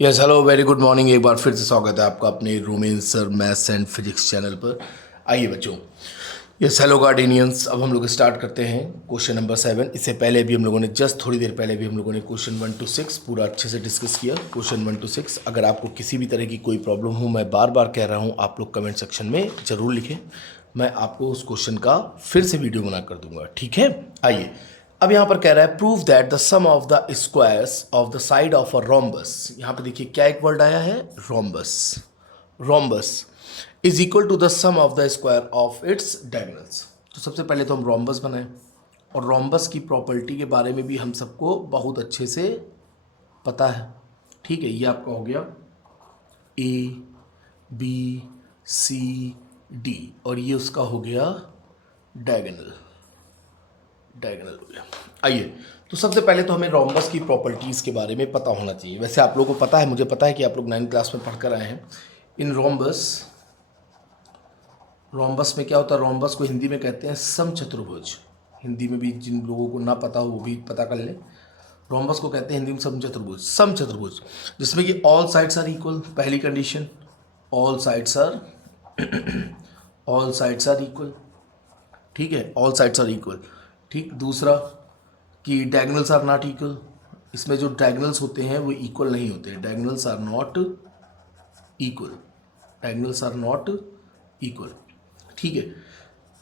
Yes hello very good morning. एक बार फिर से स्वागत है आपका अपने Romen sir maths and physics channel पर। आइए बच्चों, यस हेलो गार्डियंस। अब हम लोग स्टार्ट करते हैं क्वेश्चन नंबर 7। इससे पहले भी हम लोगों ने जस्ट थोड़ी देर पहले भी हम लोगों ने क्वेश्चन 1 to 6 पूरा अच्छे से डिस्कस किया। क्वेश्चन 1 to 6 अगर आपको किसी भी तरह की कोई प्रॉब्लम हो, मैं बार बार कह रहा हूँ, आप लोग कमेंट सेक्शन में ज़रूर लिखें। मैं आपको उस क्वेश्चन का फिर से वीडियो बना कर दूंगा, ठीक है। आइए, अब यहाँ पर कह रहा है prove that the sum of the squares of the side of a rhombus. यहाँ पे देखिए क्या एक वर्ड आया है, rhombus. Rhombus is equal to the sum of the square of its diagonals. तो सबसे पहले तो हम रोम्बस बनाएं, और रोम्बस की प्रॉपर्टी के बारे में भी हम सबको बहुत अच्छे से पता है, ठीक है। ये आपका हो गया ए बी सी डी, और ये उसका हो गया डायगोनल। डायगोनल हो गया। आइए, तो सबसे पहले तो हमें रोम्बस की प्रॉपर्टीज़ के बारे में पता होना चाहिए। वैसे आप लोगों को पता है, मुझे पता है कि आप लोग 9th क्लास में पढ़कर आए हैं। इन रोम्बस, रोम्बस में क्या होता है, रोम्बस को हिंदी में कहते हैं समचतुर्भुज। हिंदी में भी जिन लोगों को ना पता हो वो भी पता कर ले। रोम्बस को कहते हैं हिंदी में समचतुर्भुज। समचतुर्भुज जिसमें कि ऑल साइड्स आर इक्वल, पहली condition. All sides are all sides are equal, ठीक है। ऑल साइड्स आर इक्वल, ठीक। दूसरा कि डायगोनल्स आर नॉट इक्वल। इसमें जो डायगोनल्स होते हैं वो इक्वल नहीं होते हैं। Diagonals are not equal, diagonals are not equal, ठीक है।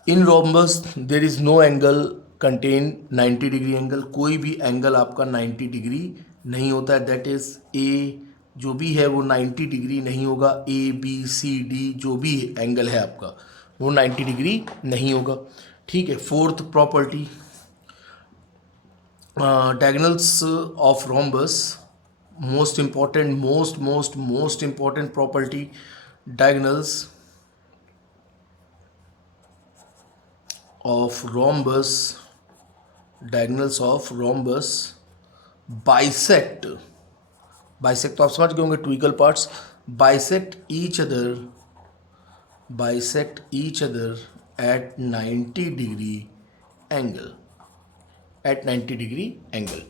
In rhombus there is no angle contain 90 degree angle. कोई भी एंगल आपका 90 डिग्री नहीं होता है। दैट इज ए जो भी है वो 90 डिग्री नहीं होगा। ए बी सी डी जो भी एंगल है आपका वो 90 डिग्री नहीं होगा, ठीक है। Fourth property, diagonals of rhombus, most important property, diagonals of rhombus, diagonals of rhombus bisect, bisect तो आप समझ गए होंगे, two equal parts, bisect each other, bisect each other at 90 degree angle, at 90 degree angle,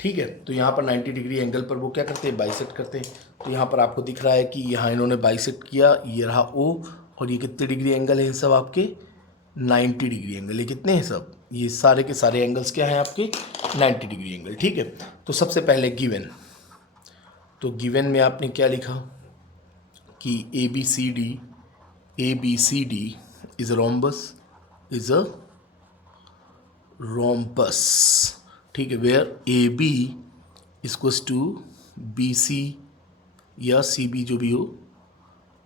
ठीक है। तो यहाँ पर 90 डिग्री एंगल पर वो क्या करते हैं, बाइसेक्ट करते हैं। तो यहाँ पर आपको दिख रहा है कि यहाँ इन्होंने बाइसेक्ट किया, ये रहा ओ, और ये कितने डिग्री एंगल है सब आपके, 90 डिग्री एंगल। ये कितने हैं सब, ये सारे के सारे एंगल्स क्या हैं आपके, 90 डिग्री एंगल, ठीक है। तो सबसे पहले गिवन, तो गिवन में आपने क्या लिखा कि A B C D is a rhombus, is a rhombus, ठीक है। Where A B equals to B C या सी बी जो भी हो,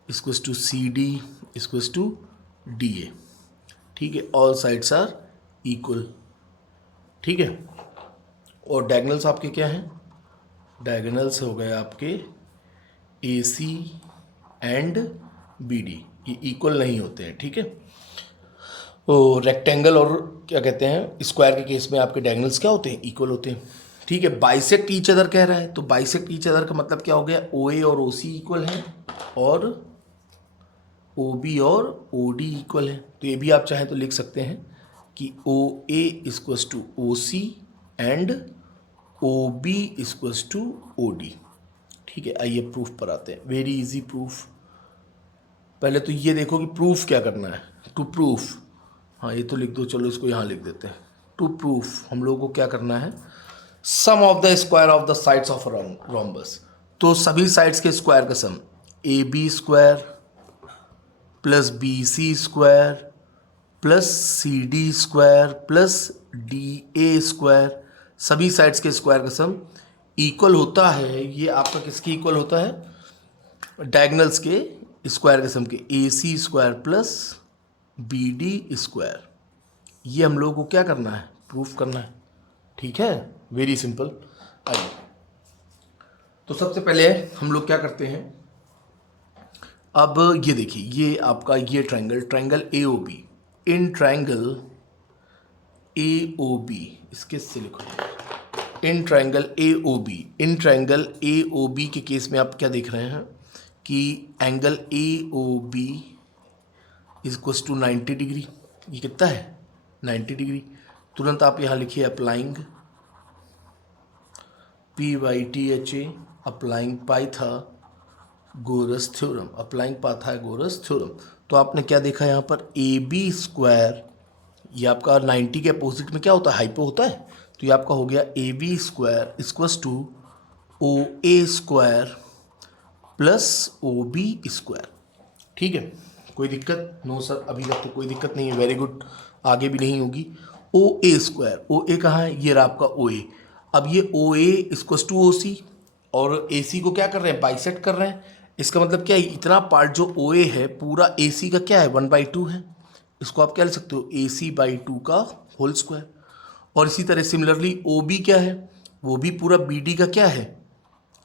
equals to C D equals to D A, ठीक है। ऑल साइड्स आर इक्वल, ठीक है। और डायगोनल्स आपके क्या हैं, डायगोनल्स हो गए आपके ए सी एंड बी डी, ये इक्वल नहीं होते हैं, ठीक है। तो रेक्टेंगल और क्या कहते हैं स्क्वायर के केस में आपके डायगोनल्स क्या होते हैं, इक्वल होते हैं, ठीक है। बाइसेक्ट ईच अदर कह रहा है, तो बाइसेक्ट ईच अदर का मतलब क्या हो गया, ओ ए और ओ सी इक्वल है, और ओ बी और ओ डी इक्वल है। तो ये भी आप चाहें तो लिख सकते हैं कि O A equals to O C and O B equals to O D, ठीक है। आइए प्रूफ पर आते हैं, वेरी इजी प्रूफ। पहले तो ये देखो कि प्रूफ क्या करना है, टू प्रूफ, हाँ ये तो लिख दो, चलो इसको यहाँ लिख देते हैं। टू प्रूफ हम लोगों को क्या करना है, sum of the square of the sides of rhombus. तो सभी साइड्स के स्क्वायर का sum, A B square plus B C square plus C D square plus D A square, सभी साइड्स के स्क्वायर का सम इक्वल होता है। ये आपका किसकी इक्वल होता है, डायगोनल्स के स्क्वायर के सम के, A C square plus B D square. ये हम लोगों को क्या करना है, प्रूफ करना है, ठीक है। Very simple. आइए, तो सबसे पहले हम लोग क्या करते हैं, अब ये देखिए, ये आपका ये triangle A O B, in triangle A O B, इसके से लिखो, in triangle A O B, in triangle A O B के केस में आप क्या देख रहे हैं कि angle A O B equals to 90 degree. ये कितना है, 90 डिग्री। तुरंत आप यहाँ लिखिए applying P Y T H A applying Pythagoras theorem, applying Pythagoras theorem. तो आपने क्या देखा यहाँ पर, ए बी स्क्वायर, ये आपका 90 के अपोजिट में क्या होता है, हाइपो होता है, तो ये आपका हो गया A B square equals to O A square plus O B square. ठीक है, कोई दिक्कत? नो सर, अभी तक तो कोई दिक्कत नहीं है, वेरी गुड, आगे भी नहीं होगी। ओ ए स्क्वायर, ओ ए कहाँ है, ये रहा आपका ओ ए। अब ये O A equals to O सी, और ए सी को क्या कर रहे हैं, बाइसेक्ट कर रहे हैं। इसका मतलब क्या है, इतना पार्ट जो ओ ए है पूरा ए सी का क्या है, 1/2 है। इसको आप क्या लिख सकते हो, ए सी बाई 2 का होल स्क्वायर। और इसी तरह सिमिलरली ओ बी क्या है, वो भी पूरा बी डी का क्या है,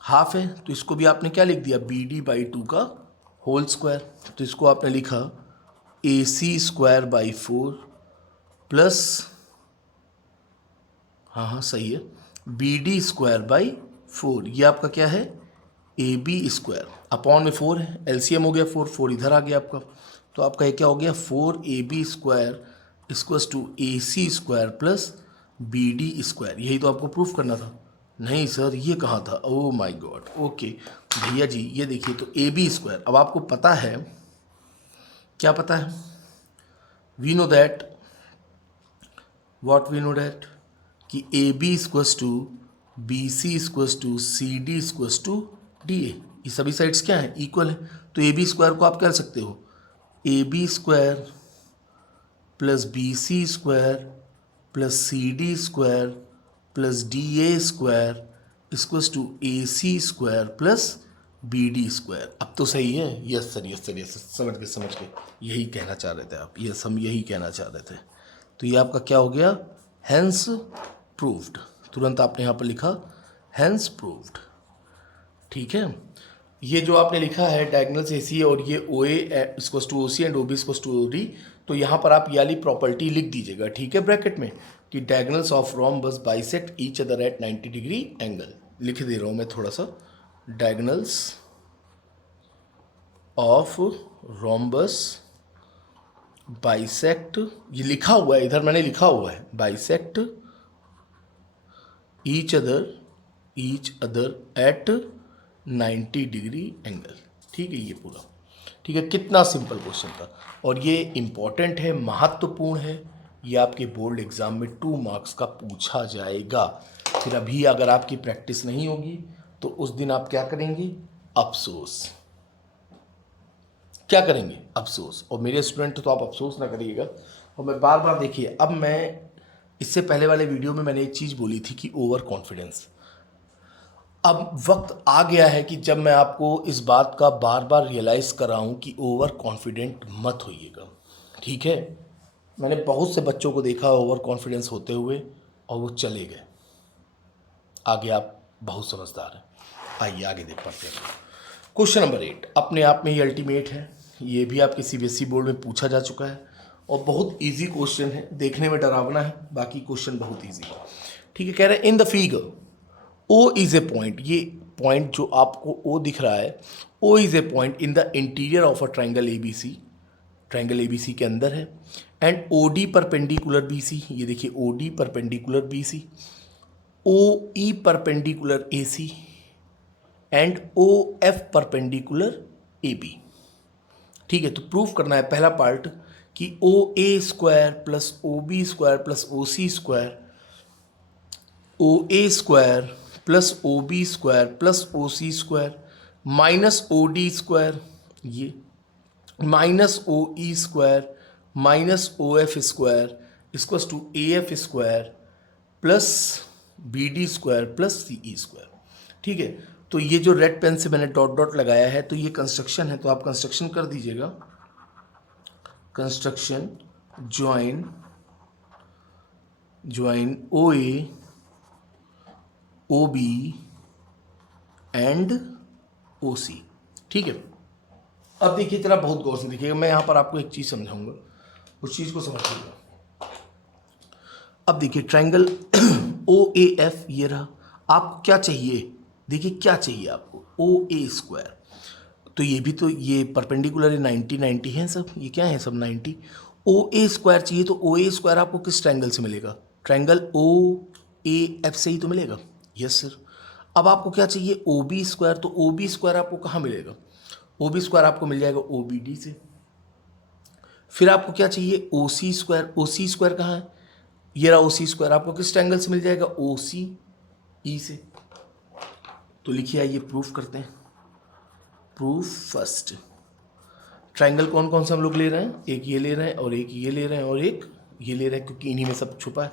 हाफ है, तो इसको भी आपने क्या लिख दिया, बी डी बाई 2 का होल स्क्वायर। तो इसको आपने लिखा ए सी स्क्वायर बाई 4 प्लस, हाँ हाँ सही है, बी डी स्क्वायर बाई 4, ये आपका क्या है, ए बी स्क्वायर, अपॉन में 4 है, एलसीएम हो गया 4, 4 इधर आ गया आपका, तो आपका ये क्या हो गया, 4 AB square equals to A C square plus B D square. यही तो आपको प्रूफ करना था। नहीं सर, ये कहाँ था, ओह माय गॉड, ओके भैया जी, ये देखिए, तो ए बी स्क्वायर, अब आपको पता है, क्या पता है, we know that, what we know that, कि A B equals to B C equals to C D equals to D A, ये सभी साइड्स क्या है, इक्वल है। तो ए बी स्क्वायर को आप क्या कर सकते हो, A B square plus B C square plus C D square plus D A square equals to A C square plus B D square. अब तो सही है, yes sir, yes sir, yes sir, समझ के यही कहना चाह रहे थे आप, यस हम यही कहना चाह रहे थे। तो ये आपका क्या हो गया, हैंस प्रूव्ड, तुरंत आपने यहाँ पर लिखा हैंस प्रूव्ड। ठीक है, ये जो आपने लिखा है डायगोनल्स ए सी और ये O A equals to O C and O B equals to O D, तो यहाँ पर आप ये वाली प्रॉपर्टी लिख दीजिएगा, ठीक है, ब्रैकेट में, कि diagonals of rhombus bisect each other at 90 degree angle. लिख दे रहा हूँ मैं थोड़ा सा, डायगोनल्स ऑफ रोम्बस बाइसेक्ट, ये लिखा हुआ है इधर, मैंने लिखा हुआ है bisect each other at 90 degree angle. ठीक है, ये पूरा ठीक है, कितना सिंपल क्वेश्चन था, और ये इम्पॉर्टेंट है, महत्वपूर्ण है, ये आपके बोर्ड एग्जाम में 2 मार्क्स का पूछा जाएगा। फिर अभी अगर आपकी प्रैक्टिस नहीं होगी तो उस दिन आप क्या करेंगे, अफसोस, क्या करेंगे, अफसोस। और मेरे स्टूडेंट तो आप अफसोस ना करिएगा। और मैं बार बार, देखिए, अब मैं इससे पहले वाले वीडियो में मैंने एक चीज़ बोली थी कि ओवर कॉन्फिडेंस, अब वक्त आ गया है कि जब मैं आपको इस बात का बार बार रियलाइज़ कर रहा हूँ कि ओवर कॉन्फिडेंट मत होइएगा। ठीक है, मैंने बहुत से बच्चों को देखा ओवर कॉन्फिडेंस होते हुए और वो चले गए। आगे आप बहुत समझदार हैं, आइए आगे देख पाते हैं। क्वेश्चन नंबर 8 अपने आप में ही अल्टीमेट है, ये भी आपके सीबीएसई बोर्ड में पूछा जा चुका है और बहुत इजी क्वेश्चन है, देखने में डरावना है, बाकी क्वेश्चन बहुत इजी है। ठीक है, कह रहे हैं in the figure O is a point, ये पॉइंट जो आपको ओ दिख रहा है, O is a point in the interior of a triangle A B C, triangle A B C के अंदर है, and O D perpendicular B C, ये देखिए O D perpendicular B C, O E perpendicular A C and O F perpendicular A B. ठीक है, तो proof करना है पहला पार्ट कि O A square plus O B square plus O C square, O A square plus O B square plus O C square minus O D square, ये minus O E square minus O F square equals to A F square plus B D square plus C E square. ठीक है, तो ये जो red pen से मैंने dot dot लगाया है, तो ये कंस्ट्रक्शन है, तो आप कंस्ट्रक्शन कर दीजिएगा, construction join O A O B and O C. ठीक है, अब देखिए जरा बहुत गौर से देखिएगा, मैं यहाँ पर आपको एक चीज़ समझाऊंगा, उस चीज़ को समझिएगा। अब देखिए ट्रायंगल ओ ए एफ ये रहा, आपको क्या चाहिए, देखिए क्या चाहिए आपको, ओ ए स्क्वायर, तो ये भी तो ये परपेंडिकुलर 90 90 है सब, ये क्या है सब 90, ओ ए स्क्वायर चाहिए, तो ओ ए स्क्वायर आपको किस ट्रायंगल से मिलेगा, ट्रायंगल ओ ए एफ से ही तो मिलेगा, यस सर। अब आपको क्या चाहिए, ओ बी स्क्वायर। तो ओ बी स्क्वायर आपको कहाँ मिलेगा, ओ बी स्क्वायर आपको मिल जाएगा ओ बी डी से। फिर आपको क्या चाहिए, ओ C square. O C square कहाँ है, ये रहा ओ सी स्क्वायर, आपको किस ट्रायंगल से मिल जाएगा, ओ सी ई से। तो लिखिए, आइए प्रूफ करते हैं। प्रूफ फर्स्ट, ट्रायंगल कौन कौन से हम लोग ले रहे हैं, एक ये ले रहे हैं और एक ये ले रहे हैं और एक ये ले रहे हैं, क्योंकि इन्हीं में सब छुपा है।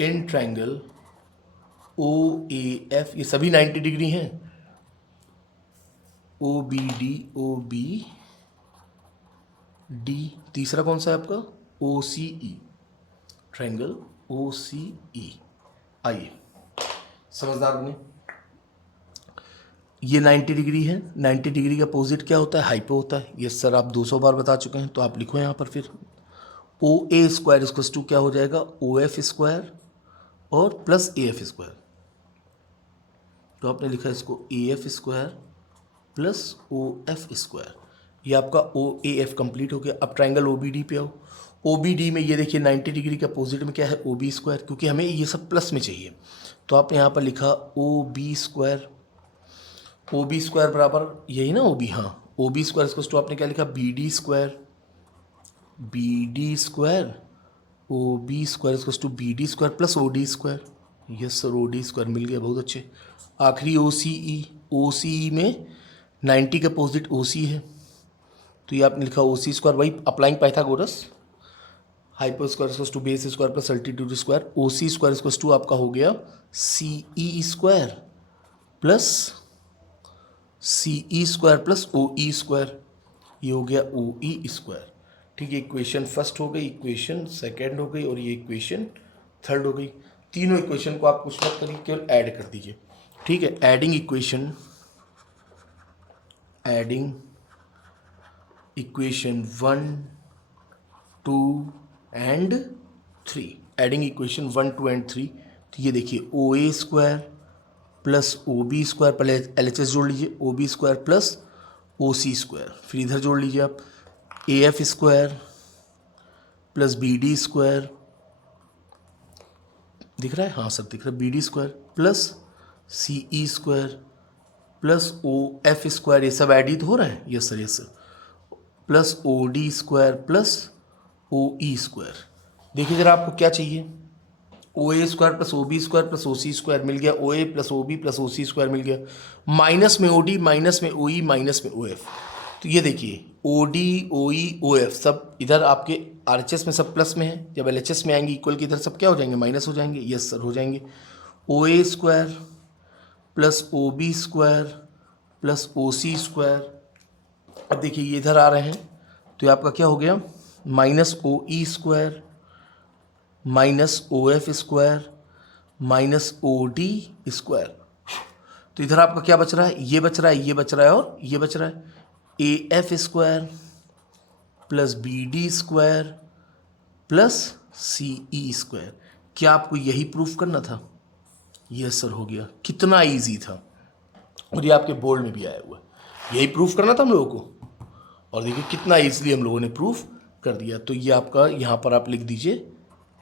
In triangle O A F, ये सभी 90 डिग्री हैं। O B D, O B D, तीसरा कौन सा है आपका, ओ सी ई, ट्रायंगल ओ सी ई। आइए, समझदार बने। ये 90 डिग्री है, 90 डिग्री का अपोजिट क्या होता है, हाइपो होता है। ये सर आप 200 बार बता चुके हैं, तो आप लिखो यहाँ पर फिर O A square equals to क्या हो जाएगा, ओ एफ स्क्वायर और प्लस ए एफ स्क्वायर। तो आपने लिखा इसको A F square plus O F square. ये आपका ओ ए एफ कंप्लीट हो गया। अब ट्रायंगल ओ बी डी पे आओ। ओ बी डी में ये देखिए 90 डिग्री के अपोजिट में क्या है, ओ बी स्क्वायर, क्योंकि हमें ये सब प्लस में चाहिए। तो आपने यहाँ पर लिखा O B square. O B square बराबर यही ना, ओ बी, हाँ, ओ बी स्क्वायर इसको आपने क्या लिखा, B D square. B D square O B square इसको to B D square plus O D square. Yes sir, O D square मिल गया, बहुत अच्छे। आखिरी ओ सी ई। ओ सी ई में 90 के अपोजिट ओ सी है, तो ये आपने लिखा ओ सी स्क्वायर, वही अप्लाइंग पाइथागोरस। हाइपो स्क्वायर इसको to base square plus altitude square. O C square इसको टू आपका हो गया C E square plus C E square plus O E square. ये हो गया ओ ई स्क्वायर। ठीक है, इक्वेशन फर्स्ट हो गई, इक्वेशन सेकेंड हो गई और ये इक्वेशन थर्ड हो गई। तीनों इक्वेशन को आप कुछ मत करिए, केवल ऐड कर दीजिए। ठीक है, adding equation 1, 2 and 3। Adding equation 1, 2 and 3। तो ये देखिए O A square plus O B square, पहले एल एच एस जोड़ लीजिए, O B square plus O C square. फिर इधर जोड़ लीजिए आप A F square plus B D square, दिख रहा है, हाँ सर दिख रहा है, B D square plus C E square plus O F square. ये सब ऐड ही तो हो रहा है, yes sir, yes sir, plus O D square plus O E square. देखिए जरा आपको क्या चाहिए, O A square plus O B square plus O C square मिल गया, O A plus O B plus O C square मिल गया, minus में ओ डी, माइनस में ओ ई, माइनस में ओ एफ। तो ये देखिए ओ डी, ओ ई, ओ एफ सब इधर आपके आर एच एस में सब प्लस में है, जब एल एच एस में आएंगे इक्वल के इधर सब क्या हो जाएंगे, माइनस हो जाएंगे। यस सर, हो जाएंगे। O A square plus O B square plus O C square. अब देखिए ये इधर आ रहे हैं, तो ये आपका क्या हो गया, minus O E square minus O F square minus O D square. तो इधर आपका क्या बच रहा है, ये बच रहा है, ये बच रहा है और ये बच रहा है, A F square plus B D square plus C E square. क्या आपको यही प्रूफ करना था? यस सर, हो गया। कितना इजी था, और ये आपके बोर्ड में भी आया हुआ है। यही प्रूफ करना था हम लोगों को, और देखिए कितना इजीली हम लोगों ने प्रूफ कर दिया। तो ये आपका यहाँ पर आप लिख दीजिए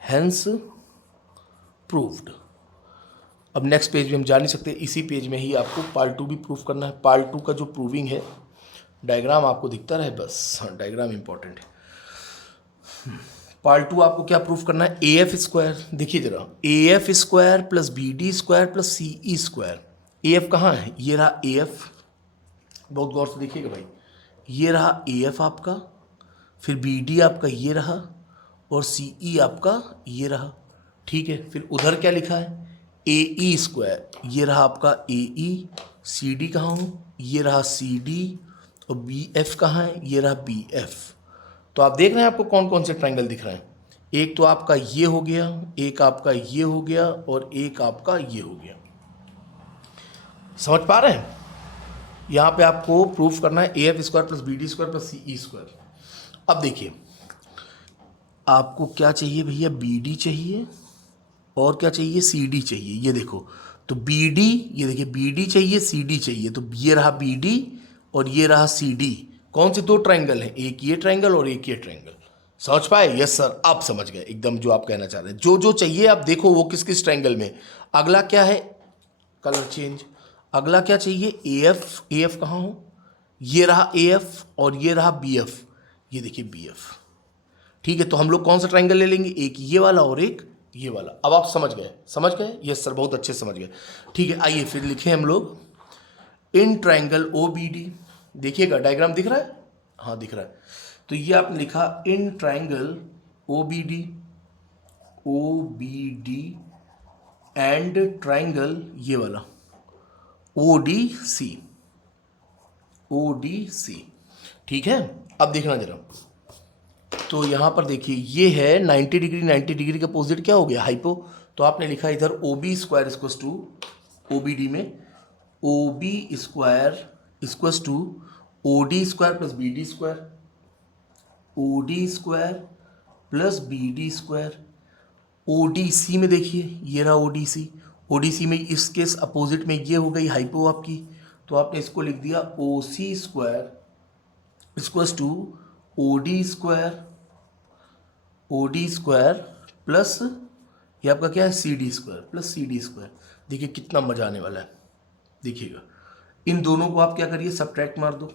हैंस प्रूव्ड। अब नेक्स्ट पेज में हम जा नहीं सकते, इसी पेज में ही आपको पार्ट 2 भी प्रूफ करना है। पार्ट 2 का जो प्रूविंग है, डायग्राम आपको दिखता रहे बस, हाँ डायग्राम इंपॉर्टेंट है। पार्ट 2 आपको क्या प्रूफ करना है, ए एफ स्क्वायर। देखिए जरा, A F square plus B D square plus C E square. A F कहाँ है, ये रहा ए एफ, बहुत गौर से देखिएगा भाई, ये रहा ए एफ आपका, फिर बी डी आपका ये रहा और सी ई आपका ये रहा। ठीक है, फिर उधर क्या लिखा है, ए ई स्क्वायर, ये रहा आपका ए ई, सी डी कहाँ हूँ, ये रहा सी डी, और बी एफ कहाँ है, ये रहा बी एफ। तो आप देख रहे हैं आपको कौन कौन से ट्रायंगल दिख रहे हैं, एक तो आपका ये हो गया, एक आपका ये हो गया और एक आपका ये हो गया। समझ पा रहे हैं? यहाँ पे आपको प्रूफ करना है A F square plus B D square plus C E square. अब देखिए आपको क्या चाहिए भैया, बी डी चाहिए और क्या चाहिए, सी डी चाहिए। ये देखो, तो बी डी, ये देखिए बी डी चाहिए, सी डी चाहिए, तो ये रहा बी डी और ये रहा सी डी। कौन से दो ट्रायंगल हैं, एक ये ट्रायंगल और एक ये ट्रायंगल। समझ पाए? यस सर, आप समझ गए एकदम जो आप कहना चाह रहे हैं। जो जो चाहिए आप देखो वो किस किस ट्रायंगल में। अगला क्या है, कलर चेंज। अगला क्या चाहिए, ए एफ। ए एफ कहाँ हो, ये रहा ए एफ और ये रहा बी एफ, ये देखिए बी एफ। ठीक है, तो हम लोग कौन सा ट्राइंगल ले लेंगे, एक ये वाला और एक ये वाला। अब आप समझ गए, समझ गए, यस सर बहुत अच्छे समझ गए। ठीक है, आइए फिर लिखें हम लोग in triangle O B D. देखिएगा डायग्राम दिख रहा है, हाँ दिख रहा है। तो ये आपने लिखा in triangle O B D, O B D and triangle ये वाला ओ डी सी, ओ डी सी। ठीक है, अब देखना जरा, तो यहाँ पर देखिए ये है 90 डिग्री, 90 डिग्री का अपोजिट क्या हो गया, हाइपो। तो आपने लिखा इधर O B square equals to, O B D में O B square equals to O D square plus B D square, O D square plus B D square. O D C में देखिए ये रहा ओ D सी, ओ D C में इसके opposite में ये हो गई हाइपो आपकी, तो आपने इसको लिख दिया O C square equals to O D square, O D square plus ये आपका क्या है C D square plus C D square. देखिए कितना मजा आने वाला है, देखिएगा इन दोनों को आप क्या करिए सब्ट्रैक्ट मार दो,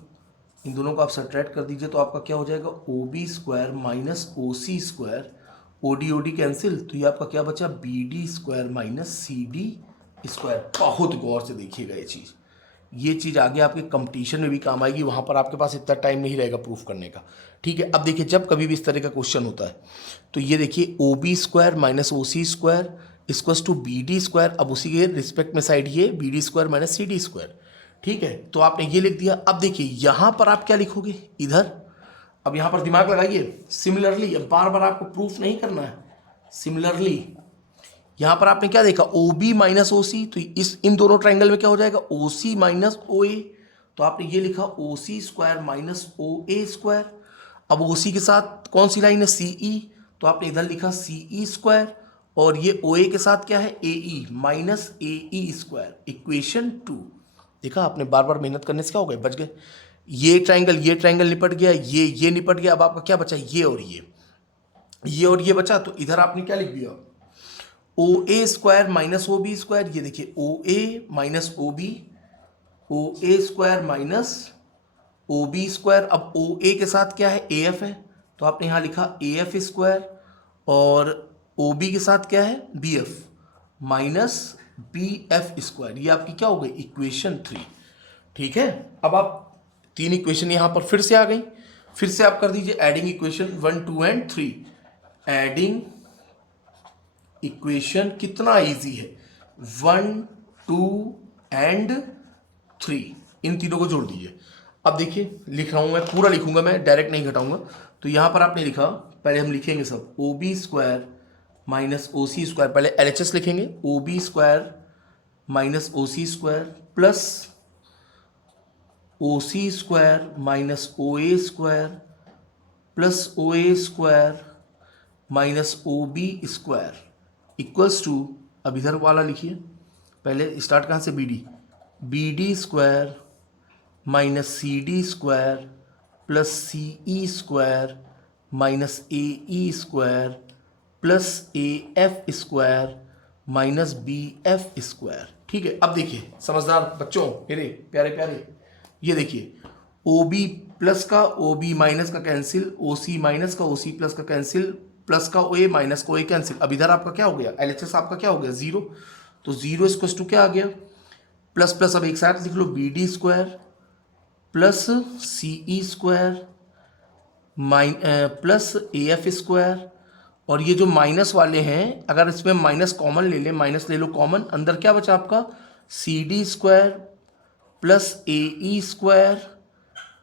इन दोनों को आप सब्ट्रैक्ट कर दीजिए तो आपका क्या हो जाएगा O B square minus O C square, O D cancel, तो ये आपका क्या बचा B D square minus C D square. बहुत गौर से देखिएगा ये चीज़ आगे आपके कंपटीशन में भी काम आएगी, वहाँ पर आपके पास इतना टाइम नहीं रहेगा प्रूफ करने का। ठीक है, अब देखिए जब कभी भी इस तरह का क्वेश्चन होता है तो ये देखिए O B square minus O C square equals to B D square, अब उसी के रिस्पेक्ट में साइड ये B D square minus C D square. ठीक है, तो आपने ये लिख दिया। अब देखिए यहाँ पर आप क्या लिखोगे इधर, अब यहाँ पर दिमाग लगाइए, सिमिलरली, अब बार बार आपको प्रूफ नहीं करना है, सिमिलरली यहाँ पर आपने क्या देखा ओ बी माइनस ओ सी, तो इस इन दोनों ट्राइंगल में क्या हो जाएगा ओ सी माइनस ओ ए, तो आपने ये लिखा O C square minus O A square. अब ओ सी के साथ कौन सी लाइन है सी ई, तो आपने इधर लिखा सी ई स्क्वायर, और ये ओ ए के साथ क्या है ए E minus A E square, equation 2। देखा आपने, बार बार मेहनत करने से क्या हो गए, बच गए। ये ट्राइंगल निपट गया, ये निपट गया। अब आपका क्या बचा, ये और ये बचा, तो इधर आपने क्या लिख दिया O A square minus O B square, ये देखिए O A minus O B, O A square minus O B square. अब ओ ए के साथ क्या है ए एफ है, तो आपने यहाँ लिखा ए एफ स्क्वायर, और ओ बी के साथ क्या है B F minus B F square, ये आपकी क्या हो गई इक्वेशन 3। ठीक है, अब आप 3 इक्वेशन यहाँ पर फिर से आ गई, फिर से आप कर दीजिए adding equation 1, 2 and 3। Adding equation कितना इजी है, 1, 2 एंड 3, इन तीनों को जोड़ दीजिए। अब देखिए लिख रहा हूं मैं, पूरा लिखूंगा मैं, डायरेक्ट नहीं घटाऊंगा। तो यहां पर आपने लिखा, पहले हम लिखेंगे सब O B square minus O C square, पहले एल एच एस लिखेंगे O B square minus O C square plus O C square minus O A square plus O A square minus O B square equals to, अब इधर वाला लिखिए, पहले start कहाँ से B D square minus C D square plus C E square minus A E square plus A F square minus B F square. ठीक है, अब देखिए समझदार बच्चों मेरे प्यारे प्यारे, ये देखिए ओ बी प्लस का ओ बी माइनस का कैंसिल, ओ सी माइनस का ओ सी प्लस का कैंसिल, प्लस का ओ ए माइनस का ओ ए कैंसिल। अब इधर आपका क्या हो गया एल एच एस आपका क्या हो गया 0, तो 0 इक्वल्स टू क्या आ गया प्लस प्लस, अब एक साथ लिख लो B D square plus C E square plus A F square, और ये जो माइनस वाले हैं अगर इसमें माइनस कॉमन ले ले, माइनस ले लो कॉमन, अंदर क्या बचा आपका C D square plus A E square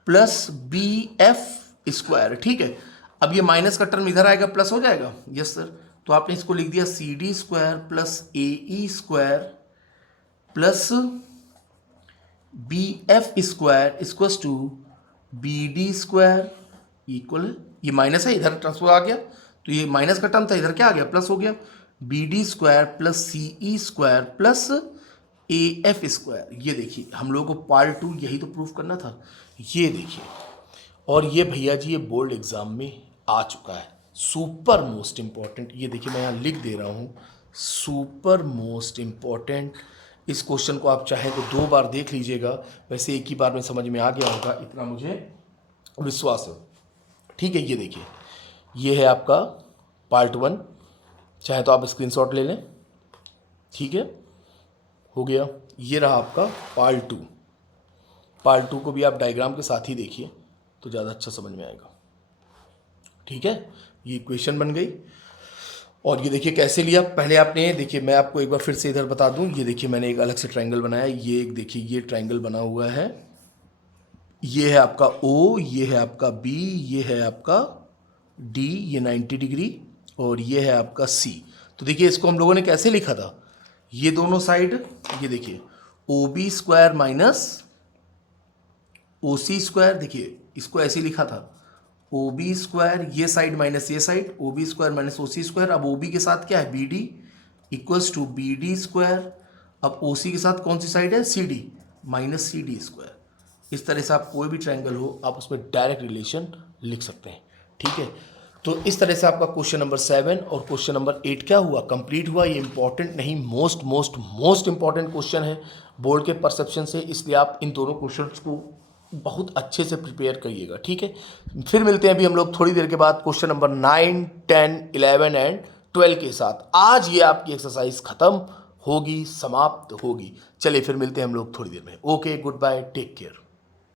plus B F square. ठीक है, अब ये माइनस का टर्म इधर आएगा प्लस हो जाएगा, यस सर, तो आपने इसको लिख दिया C D square plus A E square plus B F square equals to B D square equal, ये माइनस है इधर ट्रांसफर आ गया, तो ये माइनस का टर्म था इधर क्या आ गया प्लस हो गया, B D square plus C E square plus A F square. ये देखिए हम लोगों को पार्ट 2 यही तो प्रूफ करना था, ये देखिए, और ये भैया जी ये बोर्ड एग्जाम में आ चुका है, सुपर मोस्ट इम्पॉर्टेंट। ये देखिए मैं यहाँ लिख दे रहा हूँ सुपर मोस्ट इम्पॉर्टेंट इस क्वेश्चन को आप चाहें तो 2 बार देख लीजिएगा, वैसे एक ही बार में समझ में आ गया होगा, इतना मुझे विश्वास है। ठीक है, ये देखिए, ये है आपका पार्ट 1, चाहे तो आप स्क्रीनशॉट ले लें। ठीक है, हो गया। ये रहा आपका पार्ट 2। पार्ट 2 को भी आप डायग्राम के साथ ही देखिए तो ज़्यादा अच्छा समझ में आएगा। ठीक है, ये इक्वेशन बन गई। और ये देखिए कैसे लिया, पहले आपने देखिए, मैं आपको एक बार फिर से इधर बता दूं, ये देखिए मैंने एक अलग से ट्रायंगल बनाया, ये एक देखिए ये ट्रायंगल बना हुआ है, ये है आपका O, ये है आपका B, ये है आपका D, ये 90 डिग्री, और ये है आपका C। तो देखिए इसको हम लोगों ने कैसे लिखा था, ये दोनों साइड, ये देखिए OB square minus OC square, देखिए इसको ऐसे लिखा था, OB स्क्वायर ये साइड माइनस ये side, OB square minus OC square. अब OB के साथ क्या है, BD equals to BD square. अब OC के साथ कौन सी साइड है, CD माइनस CD स्क्वायर। इस तरह से आप कोई भी ट्रायंगल हो आप उसमें डायरेक्ट रिलेशन लिख सकते हैं। ठीक है, तो इस तरह से आपका क्वेश्चन नंबर 7 और क्वेश्चन नंबर 8 क्या हुआ, कंप्लीट हुआ। ये इंपॉर्टेंट नहीं, मोस्ट इंपॉर्टेंट क्वेश्चन है बोर्ड के परसेप्शन से, इसलिए आप इन दोनों क्वेश्चंस को बहुत अच्छे से प्रिपेयर करिएगा। ठीक है, फिर मिलते हैं अभी हम लोग थोड़ी देर के बाद क्वेश्चन नंबर 9, 10, 11 एंड 12 के साथ। आज ये आपकी एक्सरसाइज खत्म होगी, समाप्त होगी। चलिए फिर मिलते हैं हम लोग थोड़ी देर में। Okay, good bye, take care.